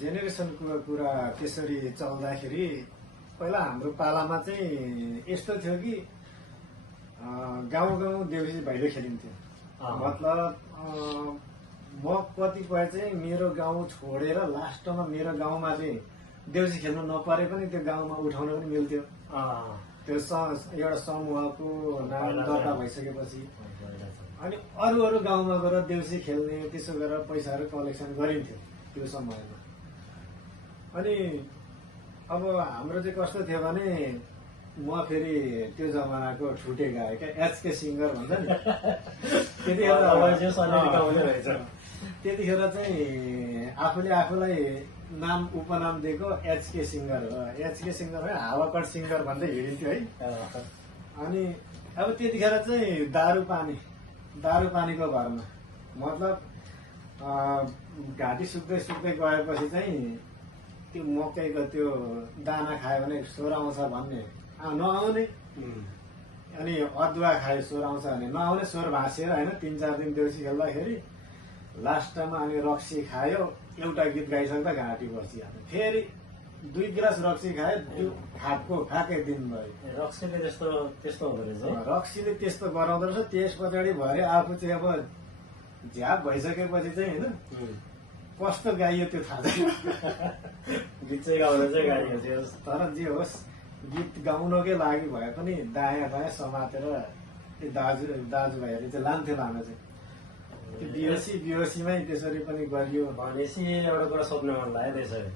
जेनेरेसनको कुरा त्यसरी चल्दाखेरि पहिला हाम्रो पालामा चाहिँ यस्तो थियो कि गाउँ गाउँ देउसी भैलो खेलिन्थ्यो। मतलब म कतिपय चाहिँ मेरो गाउँ छोडेर लास्टमा मेरो गाउँमा चाहिँ देउसी खेल्नु नपरे पनि त्यो गाउँमा उठाउन पनि मिल्थ्यो। त्यो एउटा समूहको नाम दर्ता भइसकेपछि अनि अरू अरू गाउँमा गएर देउसी खेल्ने, त्यसो गरेर पैसाहरू कलेक्सन गरिन्थ्यो त्यो समयमा। अनि अब हाम्रो चाहिँ कस्तो थियो भने म फेरि त्यो जमानाको ठुटे गायक एचके सिङ्गर भन्छ नि, त्यतिखेर चाहिँ आफूले आफूलाई नाम उपनाम दिएको एचके सिङ्गर हो। एचके सिङ्गर है हावाकट सिङ्गर भन्दै हिँडिन्थ्यो है। अनि अब त्यतिखेर चाहिँ दारू पानीको भरमा, मतलब घाँटी सुक्दै सुक्दै गएपछि चाहिँ त्यो मकैको त्यो दाना खायो भने स्वर आउँछ भन्ने नआउने, अनि अदुवा खायो स्वर आउँछ भने नआउने, स्वर भाँसिएर होइन 3-4 दिन देउसी खेल्दाखेरि लास्टमा अनि रक्सी खायो, एउटा गीत गाइसक्दा घाँटी बसिहाल्यो, फेरि 2 गिलास रक्सी खायो, त्यो खाएकै दिन भयो। रक्सीले त्यस्तो हुँदो रहेछ। रक्सीले त्यस्तो गराउँदो रहेछ। त्यस पछाडि भरे आफू चाहिँ अब झ्याप भइसकेपछि चाहिँ होइन कस्तो गाइयो त्यो थाहा छैन। गीत चाहिँ गाउन चाहिँ गाइयो, तर जे होस् गीत गाउनकै लागि भए पनि दायाँ बायाँ समातेर दाजुभाइहरूले चाहिँ लान्थ्यो लान चाहिँ। त्यो बिहोसीमै त्यसरी पनि गरियो भनेपछि एउटा कुरा सोध्न मन लाग्यो त्यसरी।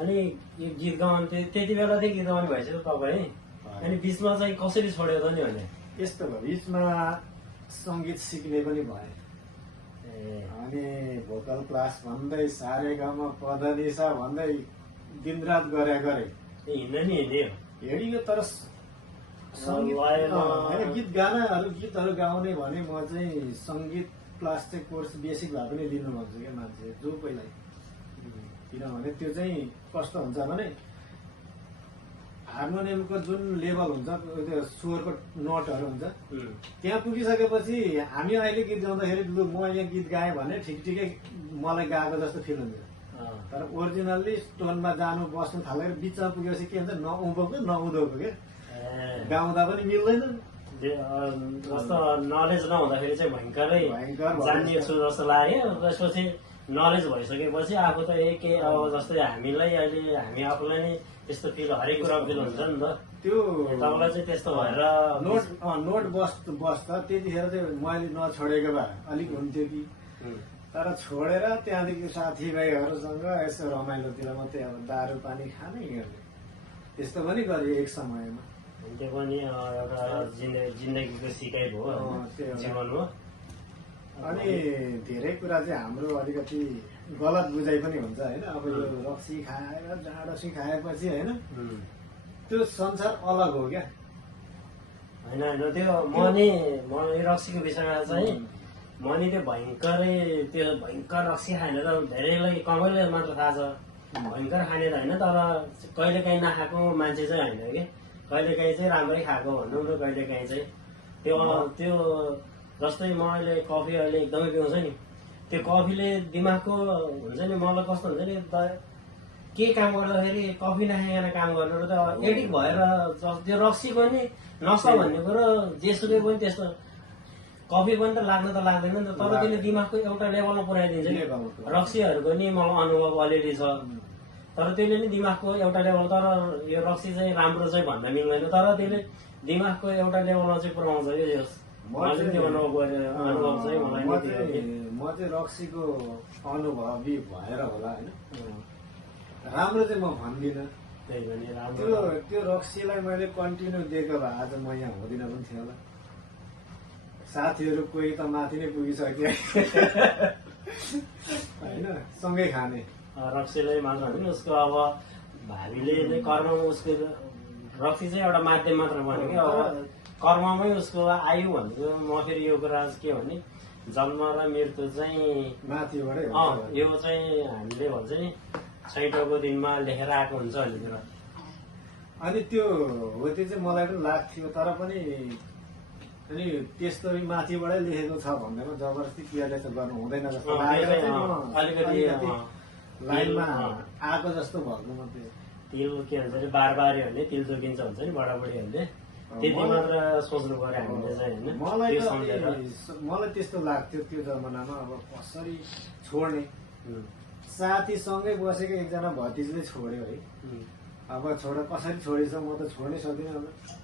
अनि यो गीत गाउने त्यति बेलादेखि गीत गाउने भइसक्यो तपाईँ, अनि बिचमा चाहिँ कसरी छोड्यो त नि भने? यस्तो भयो, बिचमा सङ्गीत सिक्ने पनि भए। अनि भोकल क्लास भन्दै सारेगामा पदनिसा भन्दै दिनरात गरे हिँड्न नि हिँडियो। तर गीतहरू गाउने भने म चाहिँ सङ्गीत क्लास चाहिँ कोर्स बेसिक भए पनि लिनु भन्छु क्या मान्छे जो पहिला। किनभने त्यो चाहिँ कस्तो हुन्छ भने हार्मोनियमको जुन लेभल हुन्छ, त्यो स्वरको नोटहरू हुन्छ, त्यहाँ पुगिसकेपछि हामी अहिले गीत गाउँदाखेरि लु म यहाँ गीत गाएँ भने ठिकै मलाई गाएको जस्तो फिल हुन्छ। तर ओरिजिनल्ली टोनमा जानु बस्नु थालेर बिचमा पुगेपछि के हुन्छ, नउँभोको नउँधोको क्या, गाउँदा पनि मिल्दैन। जस्तो नलेज नहुँदाखेरि चाहिँ भयङ्कर जानिएको छु जस्तो लाग्यो। त्यसपछि नलेज भइसकेपछि आफू त के अब जस्तै हामीलाई अहिले हामी आफूलाई नै त्यस्तो फिल हरेक कुरा फिल हुन्छ नि त। त्यो तपाईँलाई चाहिँ त्यस्तो भएर नोट बस्छ। त्यतिखेर चाहिँ मैले नछोडेको भए अलिक हुन्थ्यो कि, तर छोडेर त्यहाँदेखि साथीभाइहरूसँग यसो रमाइलोतिर मात्रै अब दारू पानी खाने हिँड्ने त्यस्तो पनि गरियो एक समयमा। त्यो पनि एउटा जिन्दगीको सिकाइ भयो जीवनमा। अनि धेरै कुरा चाहिँ हाम्रो अलिकति गलत बुझाइ पनि हुन्छ होइन। अब यो रक्सी खाएर जाँडसी खाएपछि होइन त्यो संसार अलग हो क्या। होइन त्यो म रक्सीको विषयमा चाहिँ म नि त्यो भयङ्कर रक्सी खाने त धेरैलाई कमैले मात्र थाहा छ। भयङ्कर खाने त होइन, तर कहिलेकाहीँ नखाएको मान्छे चाहिँ होइन कि, कहिलेकाहीँ चाहिँ राम्रै खाएको भनौँ न। कहिलेकाहीँ चाहिँ त्यो जस्तै म अहिले कफी अहिले एकदमै पिउँछ नि, त्यो कफीले दिमागको हुन्छ नि, मलाई कस्तो हुन्छ नि, के काम गर्दाखेरि कफी नखाइकन काम गर्नु र त एडिक्ट भएर त्यो रक्सीको नि नसा भन्ने कुरो जेसुकै पनि त्यस्तो कफी पनि त लाग्दैन नि त, तर त्यसले दिमागको एउटा लेभलमा पुऱ्याइदिन्छ नि। रक्सीहरूको नि मलाई अनुभव अलिअलि छ, तर त्यसले नि दिमागको एउटा लेभल, तर यो रक्सी चाहिँ राम्रो चाहिँ भन्न मिल्दैन, तर त्यसले दिमागको एउटा लेभलमा चाहिँ पुऱ्याउँछ कि। म चाहिँ रक्सीको अनुभवी भएर होला होइन, राम्रो चाहिँ म भन्दिनँ। त्यो रक्सीलाई मैले कन्टिन्यू दिएको भए आज म यहाँ हुँदिन पनि थियो होला। साथीहरू कोही त माथि नै पुगिसक्यो होइन, सँगै खाने। रक्सीलाई मात्र होइन, उसको अब भावीले कर्ममा उसको रक्सी चाहिँ एउटा माध्यम मात्र भन्यो कि, अब कर्ममै उसको आयु भनेको। म फेरि यो कुरा के भने जन्म र मृत्यु चाहिँ माथिबाटै यो चाहिँ हामीले भन्छ नि छैटौँको दिनमा लेखेर आएको हुन्छ भनेर। अनि त्यो हो, त्यो चाहिँ मलाई पनि लाग्थ्यो, तर पनि अनि त्यस्तो माथिबाटै लेखेको छ भन्दैमा जबरजस्ती केयरले त गर्नु हुँदैन जस्तो लागेर लाइनमा अँ। आएको जस्तो भएको मात्रै हो। तिल के भन्छ अरे बार भने तिल जोगिन्छ भन्छ नि बडाबडीहरूले त्यति मात्र सोच्नु पर्यो हामीले चाहिँ होइन मलाई त्यो त सम्झेर मलाई त्यस्तो लाग्थ्यो त्यो जमानामा अब कसरी छोड्ने उम्, साथीसँगै बसेको एकजना भतिजले छोड्यो है उम्, अब कसरी छोडेछ म त छोड्नै सक्दिनँ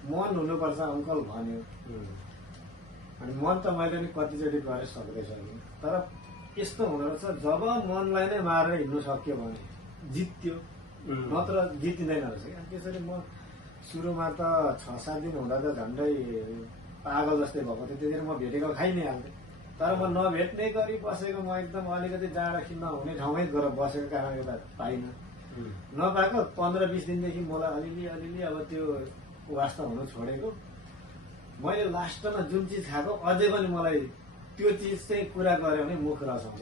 मन हुनुपर्छ अङ्कल भन्यो उम्, अनि मन त मैले नि कतिचोटि गरेर सक्दै सकेँ तर यस्तो हुँदो रहेछ जब मनलाई नै मारेर हिँड्नु सक्यो भने जित्यो उम्, नत्र जितिँदैन रहेछ क्या त्यसरी म सुरुमा त 6-7 दिन हुँदा त झन्डै पागल जस्तै भएको थियो त्यतिखेर म भेटेको खाइ नै हाल्थेँ तर म नभेट्ने गरी बसेको म एकदम अलिकति जाडा खिन्न हुने ठाउँमै गएर बसेको कारणले गर्दा पाइनँ उम्, नपाएको 15-20 दिनदेखि मलाई अलिअलि अब त्यो वास्ता हुनु छोडेको मैले लास्टमा जुन चिज खाएको अझै पनि मलाई त्यो चिज चाहिँ कुरा गऱ्यो भने मुख रसाउँछ